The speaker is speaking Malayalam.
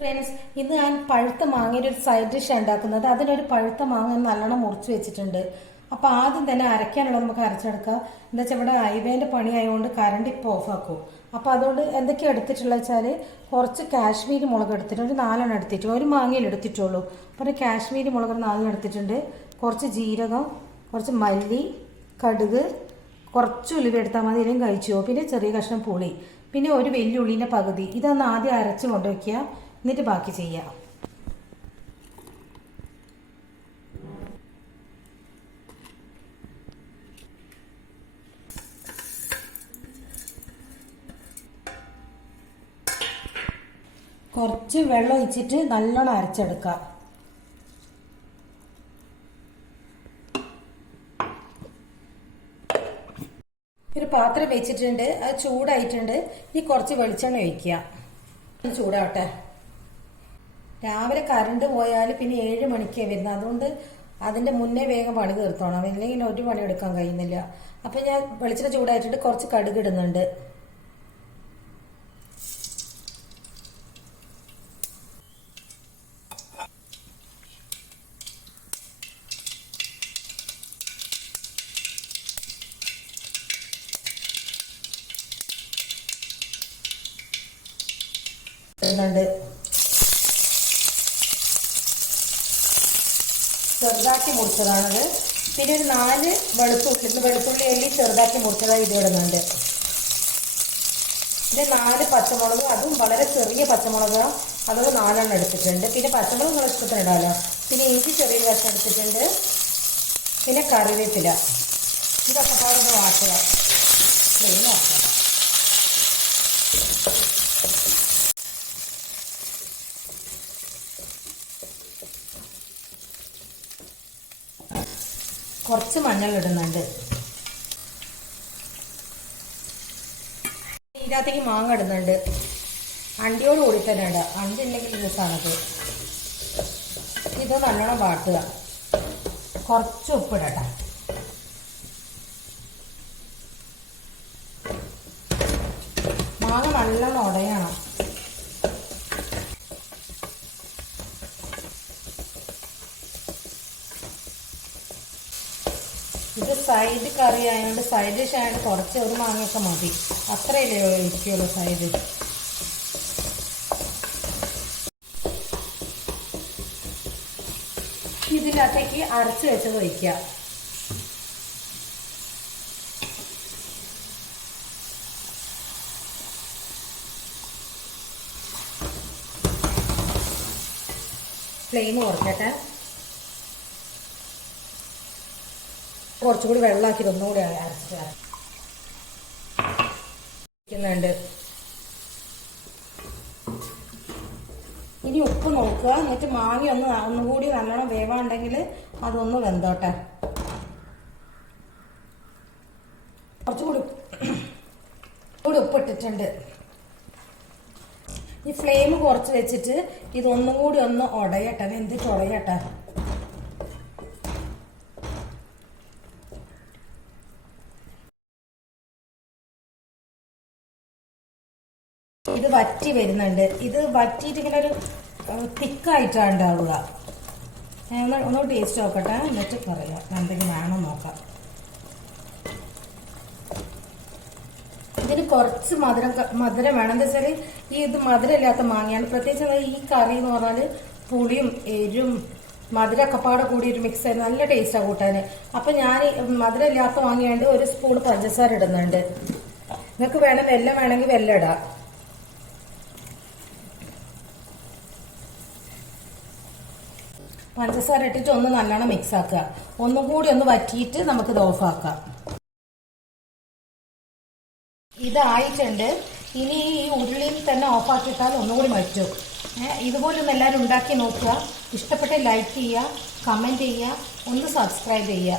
ഫ്രണ്ട്സ്, ഇന്ന് ഞാൻ പഴുത്ത മാങ്ങയുടെ ഒരു സൈഡ് ഡിഷ് ഉണ്ടാക്കുന്നത്. അതിനൊരു പഴുത്ത മാങ്ങ നല്ലോണം മുറിച്ച് വെച്ചിട്ടുണ്ട്. അപ്പോൾ ആദ്യം തന്നെ അരയ്ക്കാനുള്ളത് നമുക്ക് അരച്ചെടുക്കാം. എന്താ വെച്ചാൽ ഇവിടെ ഹൈവേന്റെ പണി ആയതുകൊണ്ട് കറണ്ട് ഇപ്പോൾ ഓഫാക്കും. അപ്പോൾ അതുകൊണ്ട് എന്തൊക്കെയാണ് എടുത്തിട്ടുള്ളത് വെച്ചാൽ കുറച്ച് കാശ്മീരി മുളക് എടുത്തിട്ട് ഒരു 4 എടുത്തിട്ടുണ്ട്. ഒരു മാങ്ങയിൽ എടുത്തിട്ടുള്ളൂ. അപ്പോൾ കാശ്മീരി മുളക് 4 എടുത്തിട്ടുണ്ട്. കുറച്ച് ജീരകം, കുറച്ച് മല്ലി, കടുക്, കുറച്ച് ഉലുവ എടുത്താൽ മതി, ഇല്ലെങ്കിൽ കഴിച്ചു. പിന്നെ ചെറിയ കഷ്ണം പുളി, പിന്നെ ഒരു വെല്ലുള്ളിൻ്റെ പകുതി. ഇതൊന്ന് ആദ്യം അരച്ച് കൊണ്ടുവയ്ക്കുക, എന്നിട്ട് ബാക്കി ചെയ്യാം. കുറച്ച് വെള്ളം ഒഴിച്ചിട്ട് നല്ലോണം അരച്ചെടുക്കാം. ഒരു പാത്രം വെച്ചിട്ടുണ്ട്, അത് ചൂടായിട്ടുണ്ട്. ഇനി കുറച്ച് വെളിച്ചെണ്ണ ഒഴിക്കുക. ചൂടാവട്ടെ. രാവിലെ കറണ്ട് പോയാൽ പിന്നെ 7 മണിക്കാണ് വരുന്നത്. അതുകൊണ്ട് അതിൻ്റെ മുന്നേ വേഗം പണി തീർത്തോണം, ഇല്ലെങ്കിൽ ഒരു പണി എടുക്കാൻ കഴിയുന്നില്ല. അപ്പം ഞാൻ വെളിച്ചെണ്ണ ചൂടായിട്ടിട്ട് കുറച്ച് കടുക് ഇടുന്നുണ്ട്. ചെറുതാക്കി മുറിച്ചതാണത്. പിന്നെ ഒരു 4 വെളുത്തുള്ളി എല്ലി ചെറുതാക്കി മുറിച്ചതായി ഇത് ഇടുന്നുണ്ട്. പിന്നെ 4 പച്ചമുളക്, അതും വളരെ ചെറിയ പച്ചമുളക്, അതൊക്കെ 4 എടുത്തിട്ടുണ്ട്. പിന്നെ പച്ചമുളക് നിങ്ങൾ ഇഷ്ടത്തിന് ഇടാമല്ലോ. പിന്നെ ഇഞ്ചി ചെറിയ കഷ്ണം എടുത്തിട്ടുണ്ട്. പിന്നെ കറിവേപ്പില. ഇതൊക്കെ പാടൊന്ന് വാട്ടുക. നോക്കാം. കുറച്ച് മഞ്ഞൾ ഇടുന്നുണ്ട്. ഇതിനകത്തേക്ക് മാങ്ങ ഇടുന്നുണ്ട്. അണ്ടിയോട് കൂടി തന്നെ ഇടുക, അണ്ടി ഉണ്ടെങ്കിൽ രസമാണത്. ഇത് നല്ലോണം വാട്ടുക. കുറച്ച് ഉപ്പിടട്ടെ. മാങ്ങ നല്ലോണം ഉടയണം. ഇത് സൈഡ് കറി ആയതുകൊണ്ട് സൈഡ് ഡിഷ് ആയതുകൊണ്ട് കുറച്ച് ഒരു മാങ്ങയൊക്കെ മതി. അത്രയല്ലേ ഒഴിക്കുള്ളൂ സൈഡ്. ഇതിനകത്തേക്ക് അരച്ച് വെച്ചത് ഒഴിക്കുക. ഫ്ലെയിം കുറയ്ക്കട്ടെ. കുറച്ചുകൂടി വെള്ളമാക്കി ഒന്നുകൂടി അരച്ചിട്ടുണ്ട്. ഇനി ഉപ്പ് നോക്കുക. എന്നിട്ട് മാങ്ങ ഒന്നുകൂടി നല്ലോണം വേവാണ്ടെങ്കിൽ അതൊന്ന് വെന്തോട്ടെ. കുറച്ചുകൂടി ഉപ്പിട്ടിട്ടുണ്ട്. ഈ ഫ്ലെയിം കുറച്ച് വെച്ചിട്ട് ഇതൊന്നും കൂടി ഒന്ന് ഉടയട്ടെ, വെന്തിട്ട് ഉടയട്ടെ. ഇത് വറ്റി വരുന്നുണ്ട്. ഇത് വറ്റിയിട്ട് ഇങ്ങനെ ഒരു തിക്കായിട്ടാണ് ഉണ്ടാവുക. ഒന്ന് ടേസ്റ്റ് നോക്കട്ടെ, എന്നിട്ട് പറയാം എന്തെങ്കിലും വേണം നോക്കാം. ഇതിന് കുറച്ച് മധുരം വേണം. എന്താ വെച്ചാൽ ഇത് മധുരമില്ലാത്ത മാങ്ങയാണ്. പ്രത്യേകിച്ച് ഈ കറി എന്ന് പറഞ്ഞാൽ പുളിയും എരും മധുരമൊക്കെ പാടെ കൂടി ഒരു മിക്സ് ആയി നല്ല ടേസ്റ്റാണ് കൂട്ടാൻ. അപ്പം ഞാൻ മധുരമില്ലാത്ത മാങ്ങയാണ്ട് 1 സ്പൂൺ പഞ്ചസാര ഇടുന്നുണ്ട്. നിങ്ങൾക്ക് വേണം വെല്ലം വേണമെങ്കിൽ വെല്ലം ഇടാം. പഞ്ചസാര ഇട്ടിട്ട് ഒന്ന് നല്ലോണം മിക്സ് ആക്കുക. ഒന്നും കൂടി ഒന്ന് വറ്റിയിട്ട് നമുക്കിത് ഓഫാക്കാം. ഇതായിട്ടുണ്ട്. ഇനി ഈ ഉരുളിയിൽ തന്നെ ഓഫാക്കിയിട്ടാൽ ഒന്നുകൂടി വറ്റും. ഇതുപോലൊന്ന് എല്ലാവരും ഉണ്ടാക്കി നോക്കുക. ഇഷ്ടപ്പെട്ട ലൈക്ക് ചെയ്യുക, കമൻറ്റ് ചെയ്യുക, ഒന്ന് സബ്സ്ക്രൈബ് ചെയ്യുക.